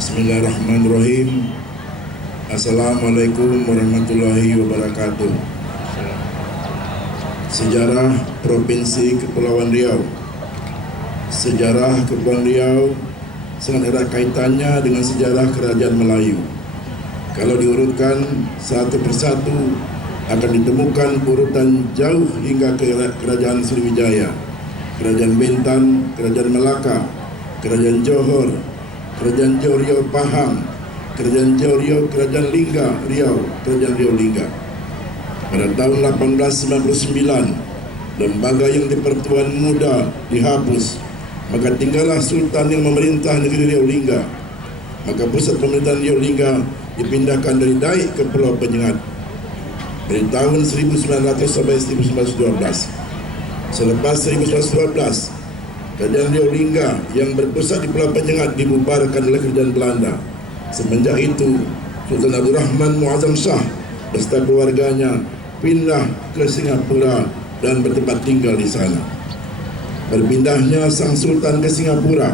Bismillahirrahmanirrahim. Assalamualaikum warahmatullahi wabarakatuh. Sejarah Provinsi Kepulauan Riau. Sejarah Kepulauan Riau sangat erat kaitannya dengan sejarah Kerajaan Melayu. Kalau diurutkan satu persatu akan ditemukan urutan jauh hingga ke Kerajaan Sriwijaya, Kerajaan Bintan, Kerajaan Melaka, Kerajaan Johor, Kerajaan Johor Riau Pahang, Kerajaan Johor Riau, Kerajaan Lingga Riau, Kerajaan Riau Lingga. Pada tahun 1899, lembaga yang di Pertuan Muda dihapus, maka tinggallah Sultan yang memerintah negeri Riau Lingga. Maka pusat pemerintahan Riau Lingga dipindahkan dari Daik ke Pulau Penyengat dari tahun 1900 sampai 1912. Selepas 1912, Kerajaan Riau Lingga yang berpusat di Pulau Penyengat dibubarkan oleh Kerajaan Belanda. Semenjak itu, Sultan Abdul Rahman Muazzam Shah beserta keluarganya pindah ke Singapura dan bertempat tinggal di sana. Berpindahnya sang Sultan ke Singapura,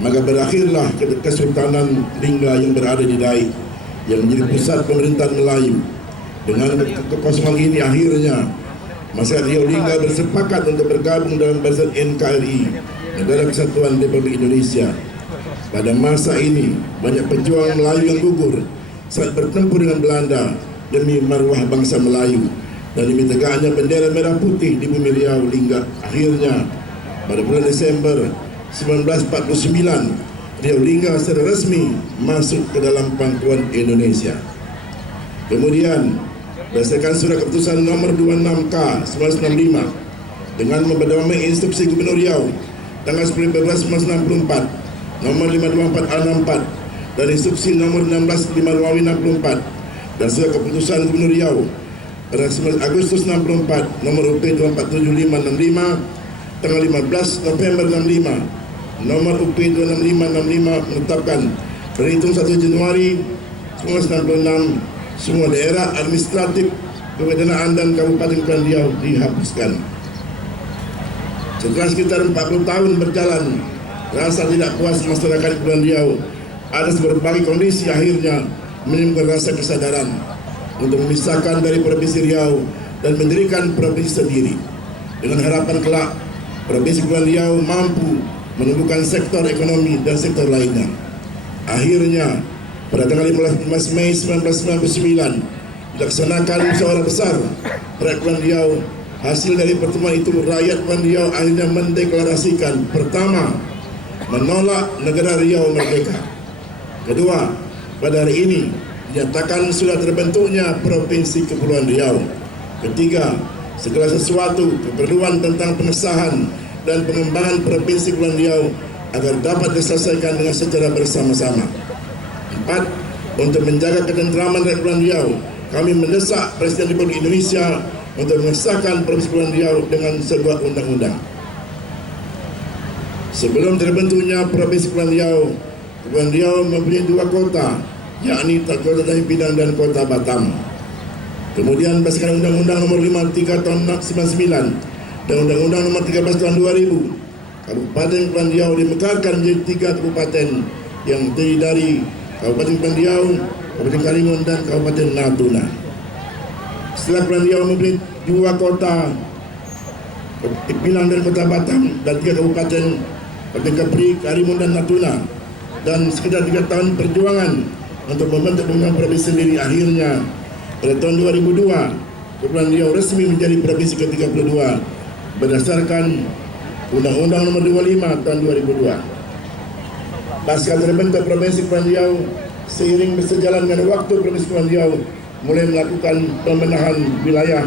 maka berakhirlah Kesultanan Lingga yang berada di Daik, yang menjadi pusat pemerintahan Melayu. Dengan kekosongan ini akhirnya masyarakat Riau Lingga bersepakat untuk bergabung dalam barisan NKRI, Negara Kesatuan Republik Indonesia. Pada masa ini, banyak pejuang Melayu yang gugur saat bertempur dengan Belanda demi maruah bangsa Melayu dan demi tegaknya bendera merah putih di bumi Riau Lingga. Akhirnya, pada bulan Desember 1949, Riau Lingga secara resmi masuk ke dalam Pangkuan Indonesia. Kemudian, berdasarkan surat keputusan nomor 26K 1965 dengan memperdomai instruksi Gubernur Riau tanggal 10 Februari 1964 nomor 524A64 dan instruksi nomor 16 5 dan surat keputusan Gubernur Riau pada 19 Agustus 64 nomor UP 247565 tanggal 15 November 65 nomor UP 26565 menetapkan berhitung 1 Januari 1996 semua daerah administratif kewedanaan dan Kabupaten Kepulauan Riau dihapuskan. Setelah sekitar 40 tahun berjalan, rasa tidak puas masyarakat Kepulauan Riau atas berbagai kondisi akhirnya menimbulkan rasa kesadaran untuk memisahkan dari Provinsi Riau dan mendirikan provinsi sendiri dengan harapan kelak Provinsi Kepulauan Riau mampu menumbuhkan sektor ekonomi dan sektor lainnya. Akhirnya pada tanggal 15 Mei 1999 dilaksanakan musyawarah besar rakyat Kepulauan Riau. Hasil dari pertemuan itu, rakyat Kepulauan Riau akhirnya mendeklarasikan: pertama, menolak negara Riau merdeka; kedua, pada hari ini dinyatakan sudah terbentuknya Provinsi Kepulauan Riau; ketiga, segala sesuatu keperluan tentang pengesahan dan pengembangan Provinsi Kepulauan Riau agar dapat diselesaikan dengan secara bersama-sama; empat, untuk menjaga ketentraman rakyat Kepulauan Riau, kami mendesak Presiden Republik Indonesia untuk mengesahkan Provinsi Kepulauan Riau dengan sebuah undang-undang. Sebelum terbentuknya Provinsi Kepulauan Riau mempunyai dua kota, yakni Kota Tanjung Pinang dan Kota Batam. Kemudian berdasarkan Undang-Undang Nomor 53 Tahun 1999 dan Undang-Undang Nomor 13 Tahun 2000, Kabupaten Kepulauan Riau dimekarkan menjadi 3 kabupaten yang terdiri dari Kabupaten Kepulauan Riau, Kabupaten Karimun, dan Kabupaten Natuna. Setelah Kepulauan Riau mempunyai 2 kota, Pinang dan Kota Batam, dan 3 kabupaten, Kabupaten Kepri, Karimun, dan Natuna, dan sekitar 3 tahun perjuangan untuk membentuk pemerintahan provinsi sendiri, akhirnya pada tahun 2002 Kepulauan Riau resmi menjadi provinsi ke-32 berdasarkan Undang-Undang Nomor 25 Tahun 2002. Pasca terbentuk Provinsi Kepulauan Riau, seiring bersejalan dengan waktu Provinsi Kepulauan Riau mulai melakukan pemenahan wilayah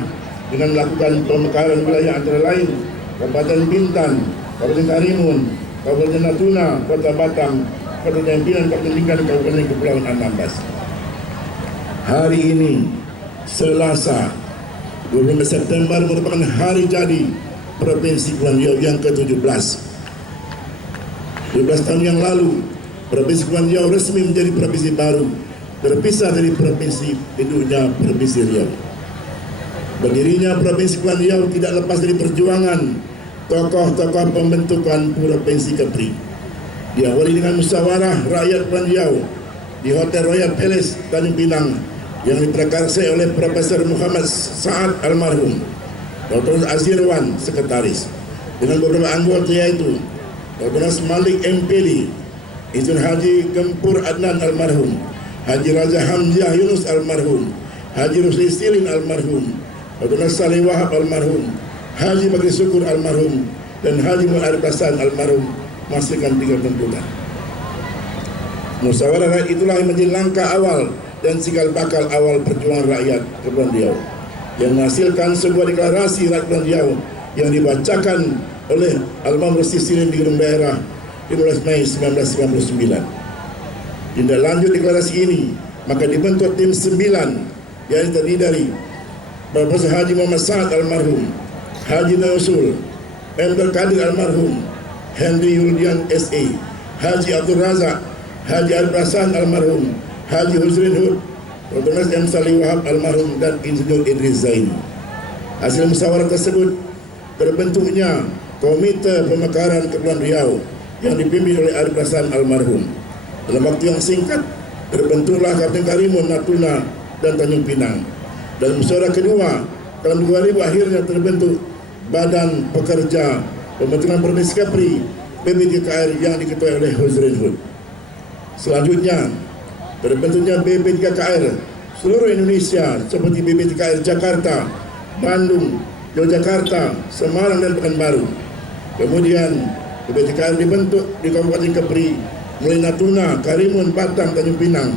dengan melakukan pemekaran wilayah antara lain Kabupaten Bintan, Kabupaten Karimun, Kabupaten Natuna, Kota Batam, Kota Tanjung Pinang, Kabupaten Lingga, dan Kabupaten Kepulauan Anambas. Hari ini, Selasa 20 September merupakan hari jadi Provinsi Kepulauan Riau yang ke-17. 12 tahun yang lalu, Provinsi Kepulauan Riau resmi menjadi provinsi baru, terpisah dari provinsi induknya Provinsi Riau. Berdirinya Provinsi Kepulauan Riau tidak lepas dari perjuangan tokoh-tokoh pembentukan Provinsi Kepri. diawali dengan musyawarah rakyat Kepulauan Riau di Hotel Royal Palace Tanjung Pinang yang diprakarsai oleh Profesor Muhammad Saad almarhum, Dr. Azirwan sekretaris, dengan beberapa anggota yaitu Dr. Malik MPD, Izun Haji Gempur Adnan almarhum, Haji Raja Hamzah Yunus almarhum, Haji Rusli Silin almarhum, Dr. Saleh Wahab almarhum, Haji Bagri Syukur almarhum, dan Haji Muhammad Hasan almarhum menghasilkan 3 tuntutan. Musyawarah rakyat itulah yang menjadi langkah awal dan cikal bakal awal perjuangan rakyat Kepulauan Riau yang menghasilkan sebuah deklarasi rakyat Kepulauan Riau yang dibacakan oleh almarhum Rusli Silin di Gedung Daerah 15 Mei 1999. Tindak lanjut deklarasi ini maka dibentuk tim 9 yang terdiri dari Profesor Haji Muhammad Saad almarhum, Haji Nausul, Emdal Kadir almarhum, Henry Yuldian S.A., Haji Abdul Razak, Haji Arif Hasan almarhum, Haji Husrin Hud, Dr. M. Salih Wahab almarhum, dan Insinyur Idris Zaini. Hasil musyawarah tersebut terbentuknya Komite Pemekaran Kepulauan Riau yang dipimpin oleh Arif Hasan almarhum. Dalam waktu yang singkat terbentuklah Kapten Karimun, Natuna, dan Tanjung Pinang. Dalam musyawarah kedua tahun 2000 akhirnya terbentuk Badan Pekerja Pembentukan Provinsi Kepri BP3KR yang diketuai oleh Husrin Hud. Selanjutnya terbentuknya BP3KR seluruh Indonesia seperti BP3KR Jakarta, Bandung, Yogyakarta, Semarang, dan Pekanbaru. Kemudian BP3KR dibentuk di Kabupaten Kepri mulai Natuna, Karimun, Batam, Tanjung Pinang.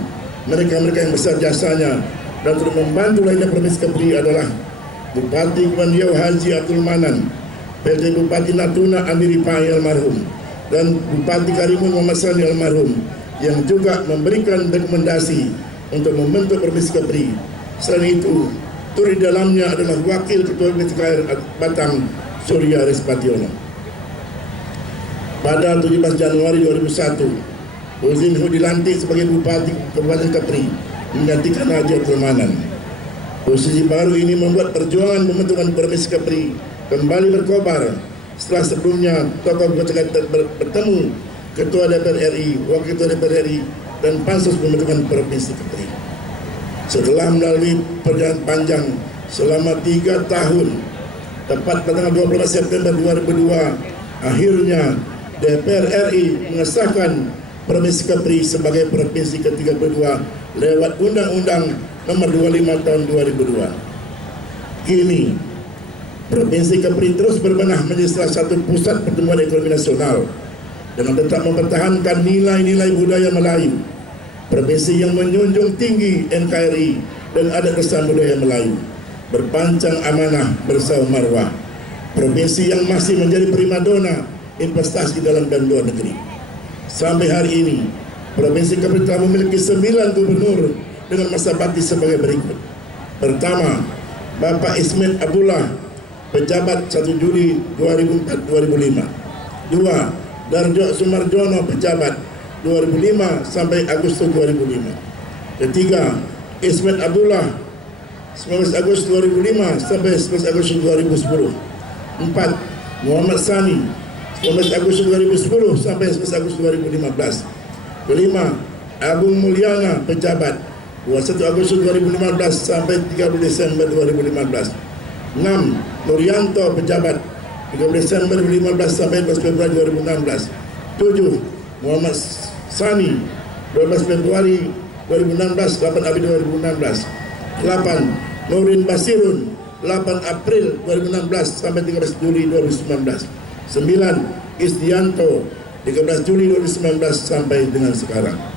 Mereka-mereka yang besar jasanya dan turut membantu lainnya Provinsi Kepri adalah Bupati Kepulauan Riau Haji Abdul Manan, PT Bupati Natuna Andi Ripai almarhum, dan Bupati Karimun Muhammad Sani almarhum yang juga memberikan rekomendasi untuk membentuk Provinsi Kepri. Selain itu, turut di dalamnya adalah Wakil Ketua BPTKR Batam Surya Respationo. Pada 17 Januari 2001, Husrin Hud dilantik sebagai Bupati Kabupaten Kepri menggantikan Haji Abdul Manan. Posisi baru ini membuat perjuangan pembentukan Provinsi Kepri kembali berkobar setelah sebelumnya tokoh bertemu Ketua DPR RI, Wakil Ketua DPR RI, dan Pansus pembentukan Provinsi Kepri. Setelah melalui perjalanan panjang selama 3 tahun, tepat pada tanggal 12 September 2002, akhirnya DPR RI mengesahkan Provinsi Kepri sebagai Provinsi ke-32 lewat Undang-Undang Nomor 25 Tahun 2002. Kini Provinsi Kepri terus berbenah menjadi salah satu pusat pertumbuhan ekonomi nasional dengan tetap mempertahankan nilai-nilai budaya Melayu. Provinsi yang menjunjung tinggi NKRI dan adat kesenian budaya Melayu, berpancang amanah bersama marwah. Provinsi yang masih menjadi primadona investasi dalam dan luar negeri. Sampai hari ini, Provinsi Kepri telah memiliki 9 gubernur dengan masa bakti sebagai berikut. Pertama, Bapak Ismet Abdullah, pejabat 1 Juli 2004-2005. 2, Darjo Sumarjono, pejabat 2005 sampai Agustus 2005. Ketiga, Ismet Abdullah, 19 Agustus 2005 sampai 19 Agustus 2010. 4, Muhammad Sani, 19 Agustus 2010 sampai 19 Agustus 2015. Kelima, Agung Mulyana, pejabat 21 Agustus 2015 sampai 30 Desember 2015. 6, Nuryanto, pejabat 30 Desember 2015 sampai 12 Februari 2016. 7, Muhammad Sani, 12 Februari 2016, 8 April 2016. 8, Nurin Basirun, 8 April 2016 sampai 13 Juli 2019. 9, Isdianto, 13 Juli 2019 sampai dengan sekarang.